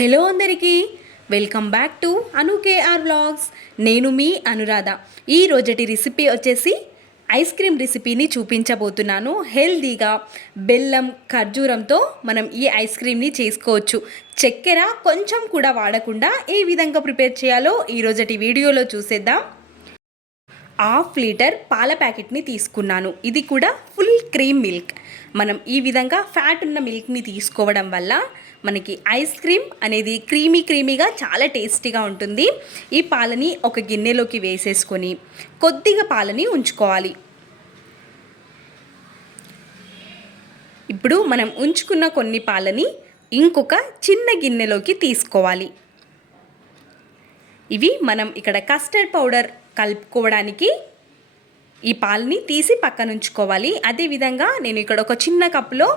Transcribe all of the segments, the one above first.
Hello అందరికీ welcome back to Anu KR vlogs నేను మీ అనురాధ. ఈ రోజటి రెసిపీ వచ్చేసి ఐస్ క్రీమ్ రెసిపీని చూపించబోతున్నాను. హెల్దీగా బెల్లం ఖర్జూరంతో మనం ఈ ఐస్ క్రీమ్ని చేసుకోవచ్చు. చక్కెర కొంచెం కూడా వాడకుండా ఏ విధంగా ప్రిపేర్ చేయాలో ఈ రోజటి వీడియోలో చూసేద్దాం. హాఫ్ లీటర్ పాల ప్యాకెట్ని తీసుకున్నాను. ఇది కూడా ఫుల్ క్రీమ్ మిల్క్ మనం ఈ విధంగా ఫ్యాట్ ఉన్న మిల్క్ని తీసుకోవడం వల్ల మనకి ఐస్ క్రీమ్ అనేది క్రీమీ క్రీమీగా చాలా టేస్టీగా ఉంటుంది. ఈ పాలని ఒక గిన్నెలోకి వేసేసుకొని కొద్దిగా పాలని ఉంచుకోవాలి. ఇప్పుడు మనం ఉంచుకున్న కొన్ని పాలని ఇంకొక చిన్న గిన్నెలోకి తీసుకోవాలి. ఇవి మనం ఇక్కడ కస్టర్డ్ పౌడర్ కలుపుకోవడానికి ఈ పాలని తీసి పక్కన ఉంచుకోవాలి అదేవిధంగా నేను ఇక్కడ ఒక చిన్న కప్పులో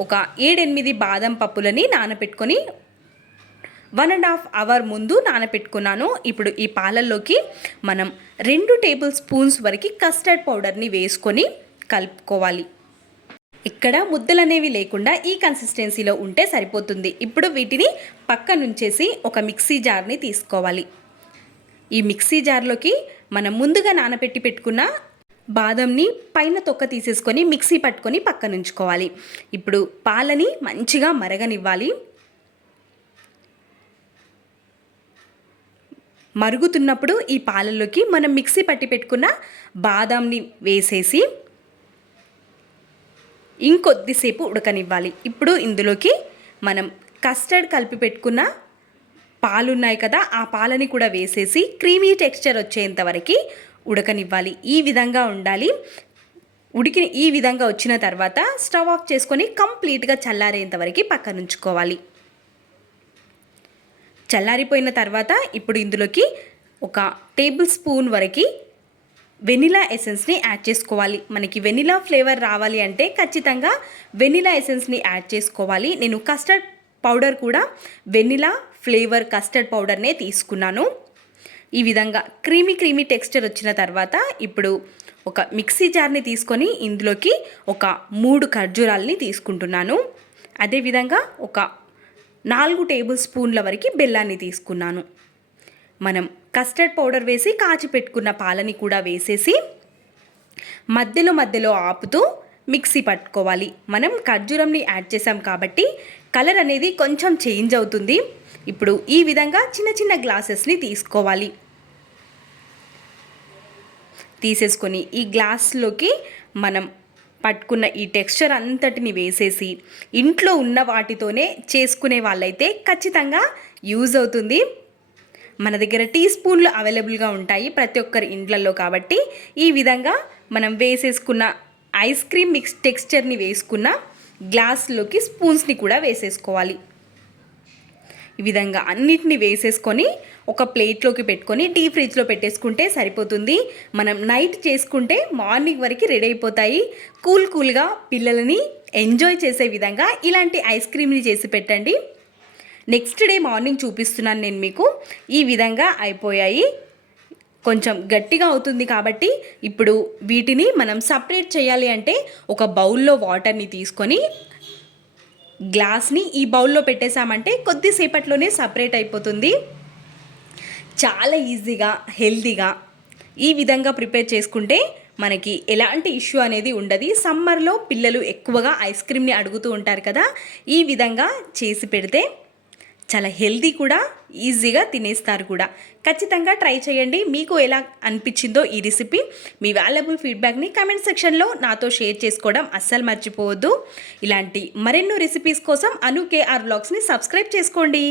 ఒక ఏడెనిమిది బాదం పప్పులని నానబెట్టుకొని వన్ అండ్ హాఫ్ అవర్ ముందు నానబెట్టుకున్నాను ఇప్పుడు ఈ పాలల్లోకి మనం రెండు టేబుల్ స్పూన్స్ వరకు కస్టర్డ్ పౌడర్ని వేసుకొని కలుపుకోవాలి. ఇక్కడ ముద్దలు అనేవి లేకుండా ఈ కన్సిస్టెన్సీలో ఉంటే సరిపోతుంది. ఇప్పుడు వీటిని పక్క నుంచేసి ఒక మిక్సీ జార్ని తీసుకోవాలి. ఈ మిక్సీ జార్లోకి మనం ముందుగా నానబెట్టి పెట్టుకున్న బాదంని పైన తొక్క తీసేసుకొని మిక్సీ పట్టుకొని పక్కన ఉంచుకోవాలి. ఇప్పుడు పాలని మంచిగా మరగనివ్వాలి. మరుగుతున్నప్పుడు ఈ పాలల్లోకి మనం మిక్సీ పట్టి పెట్టుకున్న బాదాంని వేసేసి ఇంకొద్దిసేపు ఉడకనివ్వాలి. ఇప్పుడు ఇందులోకి మనం కస్టర్డ్ కలిపి పెట్టుకున్న పాలు ఉన్నాయి కదా ఆ పాలని కూడా వేసేసి క్రీమీ టెక్స్చర్ వచ్చేంత వరకు ఉడకనివ్వాలి. ఈ విధంగా ఉండాలి. ఉడికి ఈ విధంగా వచ్చిన తర్వాత స్టవ్ ఆఫ్ చేసుకొని కంప్లీట్గా చల్లారేంత వరకు పక్కన ఉంచుకోవాలి. చల్లారిపోయిన తర్వాత ఇప్పుడు ఇందులోకి ఒక టేబుల్ స్పూన్ వరకు వెనిలా ఎసెన్స్ని యాడ్ చేసుకోవాలి. మనకి వెనిలా ఫ్లేవర్ రావాలి అంటే ఖచ్చితంగా వెనిలా ఎసెన్స్ని యాడ్ చేసుకోవాలి. నేను కస్టర్డ్ పౌడర్ కూడా వెనిలా ఫ్లేవర్ కస్టర్డ్ పౌడర్నే తీసుకున్నాను. ఈ విధంగా క్రీమీ క్రీమీ టెక్స్చర్ వచ్చిన తర్వాత ఇప్పుడు ఒక మిక్సీ జార్ని తీసుకొని ఇందులోకి ఒక మూడు ఖర్జూరాలని తీసుకుంటున్నాను. అదేవిధంగా ఒక నాలుగు టేబుల్ స్పూన్ల వరకు బెల్లాన్ని తీసుకున్నాను. మనం కస్టర్డ్ పౌడర్ వేసి కాచి పెట్టుకున్న పాలని కూడా వేసేసి మధ్యలో మధ్యలో ఆపుతూ మిక్సీ పట్టుకోవాలి. మనం ఖర్జూరంని యాడ్ చేసాం కాబట్టి కలర్ అనేది కొంచెం చేంజ్ అవుతుంది. ఇప్పుడు ఈ విధంగా చిన్న చిన్న గ్లాసెస్ని తీసుకోవాలి. తీసేసుకొని ఈ గ్లాస్లోకి మనం పట్టుకున్న ఈ టెక్స్చర్ అంతటిని వేసేసి ఇంట్లో ఉన్న వాటితోనే చేసుకునే వాళ్ళైతే ఖచ్చితంగా యూజ్ అవుతుంది. మన దగ్గర టీ స్పూన్లు అవైలబుల్గా ఉంటాయి ప్రతి ఒక్కరి ఇండ్లలో కాబట్టి ఈ విధంగా మనం వేసేసుకున్న ఐస్ క్రీమ్ మిక్స్ టెక్స్చర్ని వేసుకున్న గ్లాస్లోకి స్పూన్స్ని కూడా వేసేసుకోవాలి. ఈ విధంగా అన్నిటిని వేసేసుకొని ఒక ప్లేట్లోకి పెట్టుకొని డీ ఫ్రిడ్జ్లో పెట్టేసుకుంటే సరిపోతుంది. మనం నైట్ చేసుకుంటే మార్నింగ్ వరకు రెడీ అయిపోతాయి. కూల్ కూల్గా పిల్లలని ఎంజాయ్ చేసే విధంగా ఇలాంటి ఐస్ క్రీమ్ని చేసి పెట్టండి. నెక్స్ట్ డే మార్నింగ్ చూపిస్తున్నాను నేను మీకు. ఈ విధంగా అయిపోయాయి. కొంచెం గట్టిగా అవుతుంది కాబట్టి ఇప్పుడు వీటిని మనం సపరేట్ చేయాలి అంటే ఒక బౌల్లో వాటర్ని తీసుకొని గ్లాస్ని ఈ బౌల్లో పెట్టేశామంటే కొద్దిసేపట్లోనే సపరేట్ అయిపోతుంది. చాలా ఈజీగా హెల్తీగా ఈ విధంగా ప్రిపేర్ చేసుకుంటే మనకి ఎలాంటి ఇష్యూ అనేది ఉండదు. సమ్మర్లో పిల్లలు ఎక్కువగా ఐస్ క్రీమ్ని అడుగుతూ ఉంటారు కదా ఈ విధంగా చేసి పెడితే చాలా హెల్దీ కూడా ఈజీగా తినేస్తారు కూడా. ఖచ్చితంగా ట్రై చేయండి. మీకు ఎలా అనిపించిందో ఈ రెసిపీ. మీ వాల్యుబుల్ ఫీడ్బ్యాక్ని కమెంట్ సెక్షన్లో నాతో షేర్ చేసుకోవడం అస్సలు మర్చిపోవద్దు. ఇలాంటి మరెన్నో రెసిపీస్ కోసం అను కేఆర్ బ్లాగ్స్ని సబ్స్క్రైబ్ చేసుకోండి.